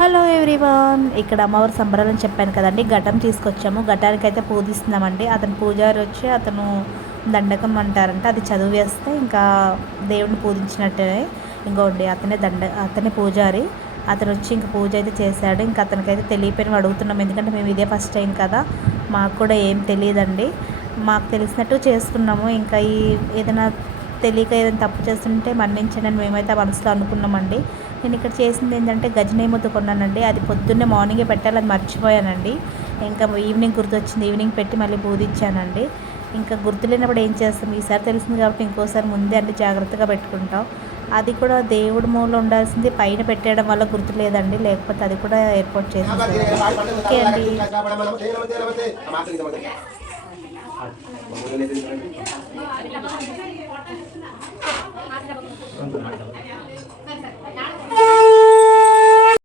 Hello everyone, ఇక్కడ అమ్మవారి సంబరాలని చెప్పాను కదండి. ఘటం తీసుకొచ్చాము. ఘటానికి అయితే పూజిస్తున్నామండి. అతను పూజారి వచ్చి అతను దండకం అంటారంట, అది చదివేస్తే ఇంకా దేవుడిని పూజించినట్టే. ఇంకోండి అతనే పూజారి. అతను వచ్చి ఇంక పూజ అయితే చేశాడు. ఇంకా అతనికైతే తెలియపోయిన అడుగుతున్నాం, ఎందుకంటే మేము ఇదే ఫస్ట్ టైం కదా, మాకు కూడా ఏం తెలియదండి. మాకు తెలిసినట్టు చేస్తున్నాము. ఇంకా ఏదైనా తెలియక ఏదైనా తప్పు చేస్తుంటే మన్నించండి అని మేమైతే మనసులో అనుకున్నామండి. నేను ఇక్కడ చేసింది ఏంటంటే గజనేమతో కొన్నానండి. అది పొద్దున్నే మార్నింగే పెట్టాలి, అది మర్చిపోయానండి. ఇంకా ఈవినింగ్ గుర్తొచ్చింది, ఈవినింగ్ పెట్టి మళ్ళీ పూజించానండి. ఇంకా గుర్తు లేనప్పుడు ఏం చేస్తాం, ఈసారి తెలిసింది కాబట్టి ఇంకోసారి ముందే అన్ని జాగ్రత్తగా పెట్టుకుంటాం. అది కూడా దేవుడి మూలలో ఉండాల్సింది పైన పెట్టేయడం వల్ల గుర్తు లేదండి, లేకపోతే అది కూడా ఏర్పాటు చేసేది. ఓకే అండి.